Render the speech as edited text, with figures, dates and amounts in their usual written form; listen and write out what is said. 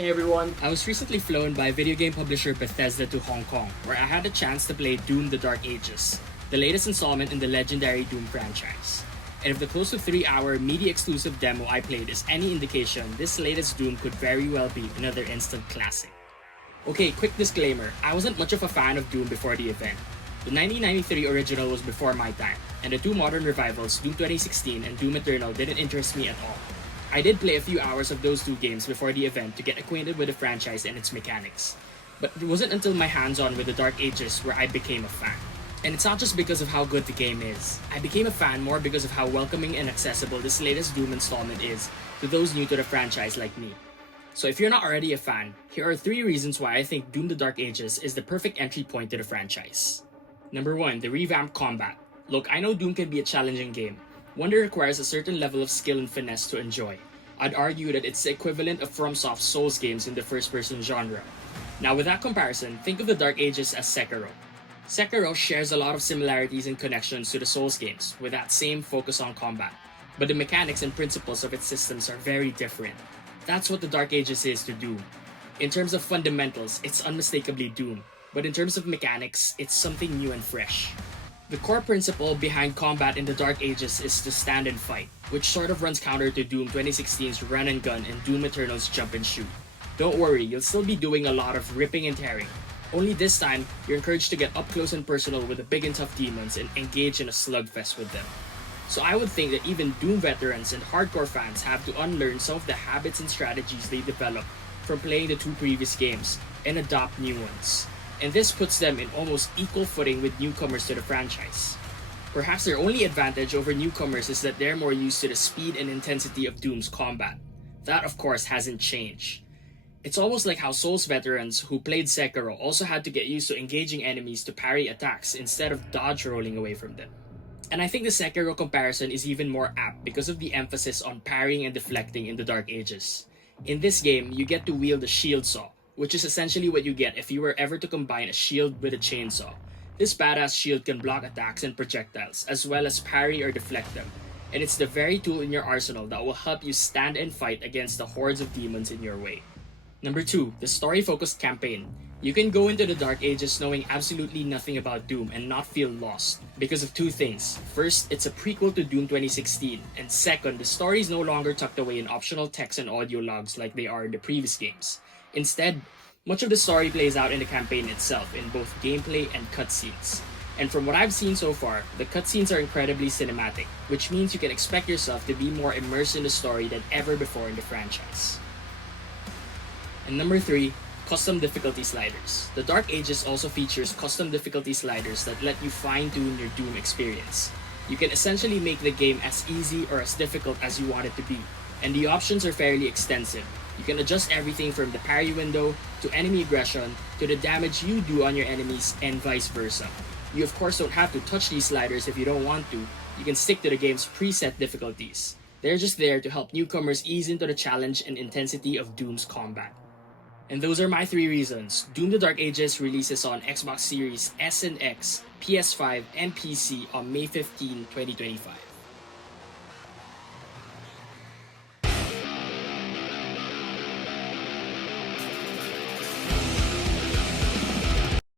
Hey everyone. I was recently flown by video game publisher Bethesda to Hong Kong, where I had a chance to play Doom: The Dark Ages, the latest installment in the legendary Doom franchise. And if the close to 3-hour media-exclusive demo I played is any indication, this latest Doom could very well be another instant classic. Okay, quick disclaimer, I wasn't much of a fan of Doom before the event. The 1993 original was before my time, and the two modern revivals, Doom 2016 and Doom Eternal, didn't interest me at all. I did play a few hours of those two games before the event to get acquainted with the franchise and its mechanics, but it wasn't until my hands-on with the Dark Ages where I became a fan. And it's not just because of how good the game is. I became a fan more because of how welcoming and accessible this latest Doom installment is to those new to the franchise like me. So if you're not already a fan, here are 3 reasons why I think Doom: The Dark Ages is the perfect entry point to the franchise. Number 1, the revamped combat. Look, I know Doom can be a challenging game, one that requires a certain level of skill and finesse to enjoy. I'd argue that it's the equivalent of FromSoft's Souls games in the first-person genre. Now with that comparison, think of the Dark Ages as Sekiro. Sekiro shares a lot of similarities and connections to the Souls games, with that same focus on combat. But the mechanics and principles of its systems are very different. That's what the Dark Ages is to Doom. In terms of fundamentals, it's unmistakably Doom. But in terms of mechanics, it's something new and fresh. The core principle behind combat in the Dark Ages is to stand and fight, which sort of runs counter to Doom 2016's run and gun and Doom Eternal's jump and shoot. Don't worry, you'll still be doing a lot of ripping and tearing. Only this time, you're encouraged to get up close and personal with the big and tough demons and engage in a slugfest with them. So I would think that even Doom veterans and hardcore fans have to unlearn some of the habits and strategies they developed from playing the 2 previous games and adopt new ones. And this puts them in almost equal footing with newcomers to the franchise. Perhaps their only advantage over newcomers is that they're more used to the speed and intensity of Doom's combat. That, of course, hasn't changed. It's almost like how Souls veterans who played Sekiro also had to get used to engaging enemies to parry attacks instead of dodge rolling away from them. And I think the Sekiro comparison is even more apt because of the emphasis on parrying and deflecting in the Dark Ages. In this game, you get to wield a shield saw, which is essentially what you get if you were ever to combine a shield with a chainsaw. This badass shield can block attacks and projectiles, as well as parry or deflect them, and it's the very tool in your arsenal that will help you stand and fight against the hordes of demons in your way. Number 2, the story-focused campaign. You can go into the Dark Ages knowing absolutely nothing about Doom and not feel lost, because of 2 things. First, it's a prequel to Doom 2016, and second, the story is no longer tucked away in optional text and audio logs like they are in the previous games. Instead, much of the story plays out in the campaign itself in both gameplay and cutscenes. And from what I've seen so far, the cutscenes are incredibly cinematic, which means you can expect yourself to be more immersed in the story than ever before in the franchise. And number 3, custom difficulty sliders. The Dark Ages also features custom difficulty sliders that let you fine-tune your Doom experience. You can essentially make the game as easy or as difficult as you want it to be, and the options are fairly extensive. You can adjust everything from the parry window, to enemy aggression, to the damage you do on your enemies, and vice versa. You of course don't have to touch these sliders if you don't want to. You can stick to the game's preset difficulties. They're just there to help newcomers ease into the challenge and intensity of Doom's combat. And those are my 3 reasons. Doom: The Dark Ages releases on Xbox Series S and X, PS5, and PC on May 15, 2025.